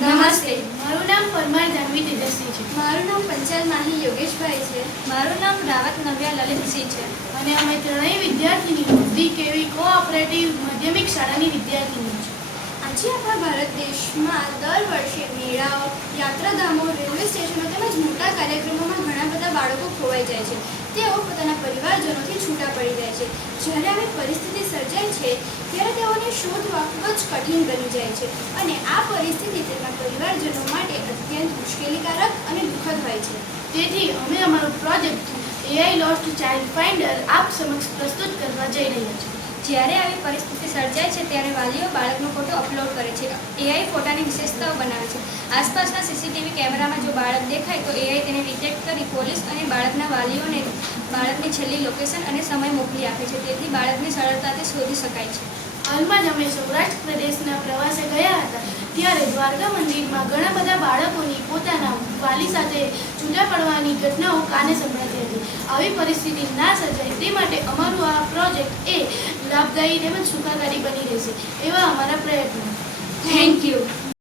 નમસ્તે. મારું નામ પરમાર જાનવી તેજસ્વી છે. મારું નામ પંચાલ માહી યોગેશભાઈ છે. મારું નામ રાવત નવ્યા લલિતસિંહ છે. અને અમે ત્રણેય વિદ્યાર્થીનીઓ ધી કેવી કોઓપરેટિવ માધ્યમિક શાળાની વિદ્યાર્થીનીઓ છે. આજે આપણા ભારત દેશમાં દર વર્ષે મેળાઓ, યાત્રાધામો, રેલવે સ્ટેશનો તેમજ મોટા કાર્યક્રમોમાં ઘણા બધા બાળકો ખોવાઈ જાય છે. તેઓ પોતાના પરિવારજનોથી છૂટા પડી જાય છે. જ્યારે આવી પરિસ્થિતિ સર્જાય છે ત્યારે તેઓને શોધવા ખૂબ જ કઠિન બની જાય છે અને આ પરિસ્થિતિ તેમના પરિવારજનો માટે અત્યંત મુશ્કેલીકારક અને દુઃખદ હોય છે. તેથી અમે અમારો project AI lost child finder આપ સમક્ષ પ્રસ્તુત કરવા જઈ રહ્યા છીએ. જ્યારે આવી પરિસ્થિતિ સર્જાય છે ત્યારે વાલીઓ બાળકનો ફોટો અપલોડ કરે છે. AI ફોટાની વિશેષતાઓ બનાવે છે. આસપાસના CCTV કેમેરામાં જો બાળક દેખાય તો AI તેને ડિટેક્ટ કરી પોલીસ અને બાળકના વાલીઓને બાળકની છેલ્લી લોકેશન અને સમય મોકલી આપે છે. તેથી બાળકને સરળતાથી શોધી શકાય છે. હાલમાં જ અમે સૌરાષ્ટ્ર પ્રદેશના પ્રવાસે ગયા હતા ત્યારે દ્વારકા મંદિરમાં ઘણા બધા બાળકોની પોતાના વાલી સાથે છૂટા પડવાની ઘટનાઓ કાને સંભળાતી હતી. આવી પરિસ્થિતિ ના સર્જાય તે માટે અમારું આ પ્રોજેક્ટ એ લાભદાયી તેમજ સુખાકારી બની રહેશે એવા અમારા પ્રયત્નો. Thank you.